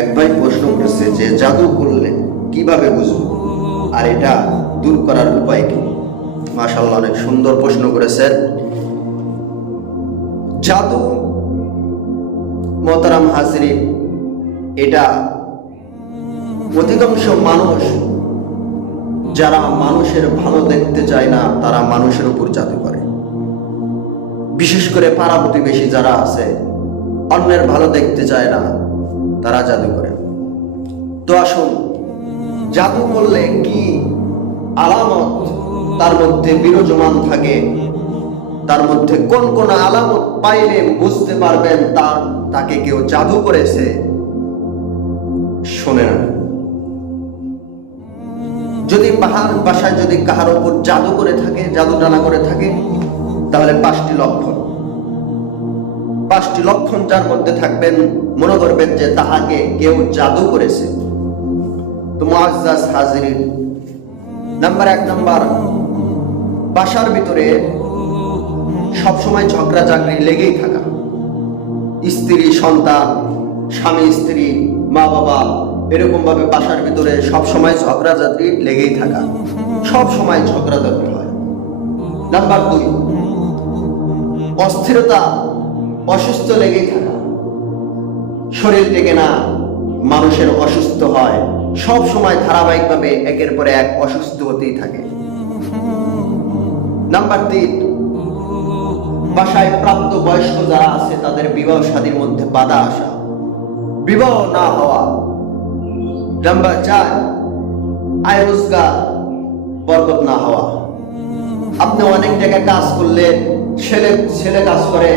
এক ভাই প্রশ্ন করেছে যে জাদু করলে কিভাবে বুঝবো, আর এটা দূর করার উপায় কি? মাশাআল্লাহ, অনেক সুন্দর প্রশ্ন করেছেন। জাদু মোহতারাম হাজরিন, এটা অধিকাংশ মানুষ যারা মানুষের ভালো দেখতে চায় না তারা মানুষের উপর জাদু করে। বিশেষ করে পাড়া প্রতিবেশী যারা আছে, অন্যের ভালো দেখতে চায় না, তারা জাদু করে। তো আসুন, জাদু করলে কি আলামত তার মধ্যে বিরাজমান থাকে, তার মধ্যে কোন কোন আলামত পাইলে বুঝতে পারবেন তাকে কেউ জাদু করেছে। শোনেন, যদি পাহাড় বাসায় যদি কাহার উপর জাদু করে থাকে, জাদু টানা করে থাকে, তাহলে 5টি লক্ষণ যার মধ্যে থাকবেন, মনে করবেন যে তাহাকে কেউ জাদু করেছে। তো মুআজ্জাজ হাজিরিন, নাম্বার 1 নাম্বার, বাসার ভিতরে সবসময় ঝগড়াঝাগড়ি লেগেই থাকা। স্ত্রী সন্তান, স্বামী স্ত্রী, মা বাবা, এরকম ভাবে বাসার ভিতরে সবসময় ঝগড়াঝাগড়ি লেগেই থাকা, সব সময় ঝগড়াঝাগড়ি হয়। নাম্বার 2, অস্থিরতা, অসুস্থ লেগেই থাকা। শরীর থেকে না, মানুষের অসুস্থ হয়, সব সময় ধারাবাহিকভাবে একের পর এক অসুস্থ হতেই থাকে। নাম্বার 3, বাসায় প্রাপ্ত বয়স্ক যারা আছে তাদের বিবাহ শাদীর মধ্যে বাধা আসা, বিবাহ না হওয়া। নাম্বার 4, আয় রোজগার বরকত না হওয়া। আপনি অনেক জায়গায় কাজ করলে, ছেলে কাজ করে,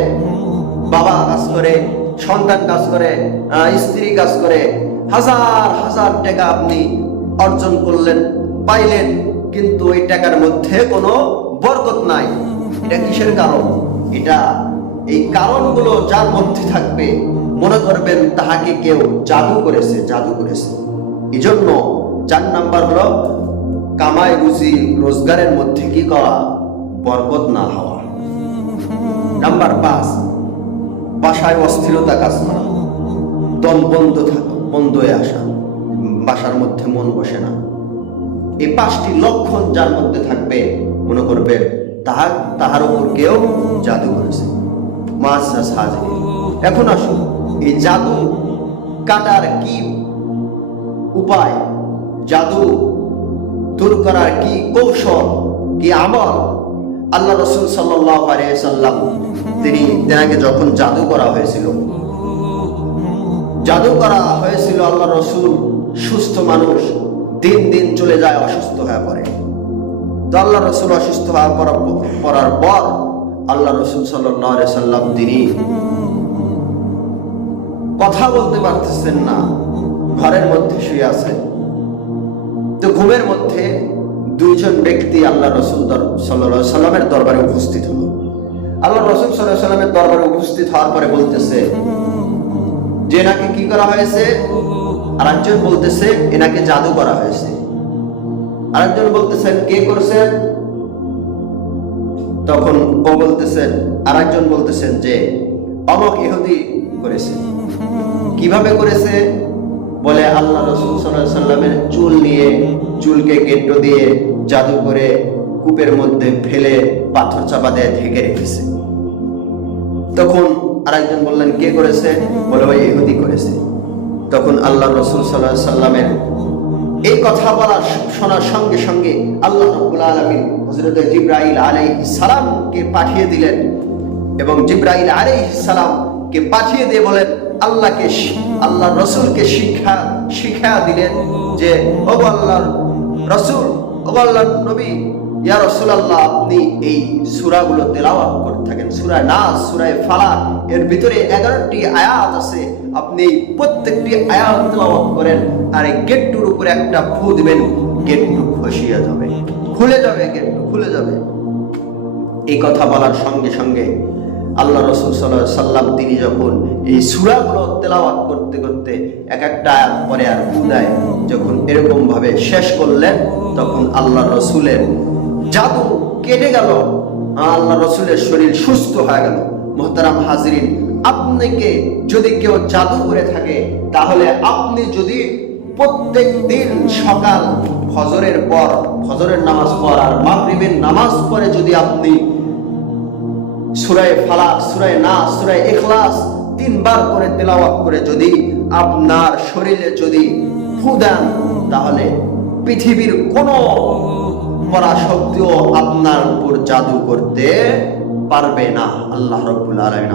বাবা কাজ করে, সন্তান কাজ করে, স্ত্রী কাজ করে, হাজার হাজার টাকা আপনি অর্জন করলেন, পাইলেন, কিন্তু ওই টাকার মধ্যে কোনো বরকত নাই। এটা কিসের কারণ? এটা এই কারণগুলো যার মধ্যে থাকবে, মনে করবেন তাহাকে কেউ জাদু করেছে। এই জন্য 4 নাম্বার হলো কামাই রুজি রোজগারের মধ্যে কি করা? বরকত না হওয়া। নাম্বার 5, বাসায় অস্থিরতা কাজ করা, দম বন্ধ হয়ে আসা, বাসার মধ্যে মন বসে না। এই 5টি লক্ষণ যার মধ্যে থাকবে, মনে করবেন তাহার উপর কেউ জাদু করেছে। মুআজ্জাজ হাজিরিন, এখন আসুন, এই জাদু কাটার কি উপায়, জাদু দূর করার কি কৌশল, কি আমল? আল্লাহ রাসূল সাল্লাল্লাহু আলাইহি ওয়াসাল্লাম তেনাকে যখন জাদু করা হয়েছিল, আল্লাহ রাসূল সুস্থ মানুষ, দিন দিন চলে যায়, অসুস্থ হয়ে পড়ে। তো আল্লাহ রাসূল অসুস্থ হয়ে পড়ার পর আল্লাহ রাসূল সাল্লাল্লাহু আলাইহি ওয়াসাল্লাম তিনি কথা বলতে পারতেছেন না, ঘরের মধ্যে শুয়ে আছেন। তো ঘুমের মধ্যে 2 জন ব্যক্তি আল্লাহ রাসূল সাল্লাল্লাহু আলাইহি সাল্লামের দরবারে উপস্থিত হলো। আল্লাহ রাসূল সাল্লাল্লাহু আলাইহি সাল্লামের দরবারে উপস্থিত হওয়ার পরে বলতেছে যে এনাকে কি করা হয়েছে? আরেকজন বলতেছে এনাকে জাদু করা হয়েছে। আরেকজন বলতেছেন কে করেছেন? তখন আরেকজন বলতেছেন যে অমুক ইহুদি করেছে। কিভাবে করেছে? বলে আল্লাহ রাসূল সাল্লাল্লাহু আলাইহি সাল্লামের চুল নিয়ে, চুলকে কেটে দিয়ে জাদু করে কূপের মধ্যে ফেলে পাথর চাপা দিয়ে ঢেকে রেখেছে। তখন আরেকজন বললেন কে করেছে? বলে ভাই ইহুদি করেছে। তখন আল্লাহ রাসূল সাল্লাল্লাহু আলাইহি সাল্লামের এই কথা বলা শোনার সঙ্গে সঙ্গে আল্লাহ রাব্বুল আলামিন হযরত জিবরাইল আলাইহিস সালামকে পাঠিয়ে দিলেন, এবং জিবরাইল আলাইহিস সালামকে পাঠিয়ে দিয়ে বলেন আল্লাহ রাসূলকে শিক্ষা দিলেন যে ওগো আল্লাহর রাসূল, ওগো আল্লাহর নবী, ইয়া রাসূলুল্লাহ, আপনি এই সূরাগুলো তেলাওয়াত করতে থাকেন। সূরা নাস, সূরা ফালাক, এর ভিতরে 11টি আয়াত আছে। আপনি প্রত্যেকটি আয়াত তেলাওয়াত করেন, আর এই গেটটুর উপরে একটা ফু দিবেন, গেটটু খসিয়ে যাবে, গেটটু খুলে যাবে। এই কথা বলার সঙ্গে সঙ্গে আল্লাহ রাসূল সাল্লাল্লাহু আলাইহি সাল্লাম তিনি যখন এই সূরাগুলো তেলাওয়াত করতে করতে এক একটা আয়াত পরে আর ফু দেয়, যখন এরকম ভাবে শেষ করলেন, তখন আল্লাহ রাসূলের জাদু কেটে গেল, আল্লাহ রাসূলের শরীর সুস্থ হয়ে গেল। মুহতারাম হাজিরিন, আপনাকে যদি কেউ জাদু করে থাকে, তাহলে আপনি যদি প্রত্যেক দিন সকাল ফজরের পর, ফজরের নামাজ পর আর মাগরিবের নামাজ পরে যদি আপনি সূরা ফালাক, সূরা নাস, সূরা ইখলাস 3 বার করে তেলাওয়াত করে যদি আপনার শরীরে যদি ফু দেন, তাহলে পৃথিবীর কোনো পরাশক্তিও আপনার উপর জাদু করতে পারবে না। আল্লাহ রাব্বুল আলামিন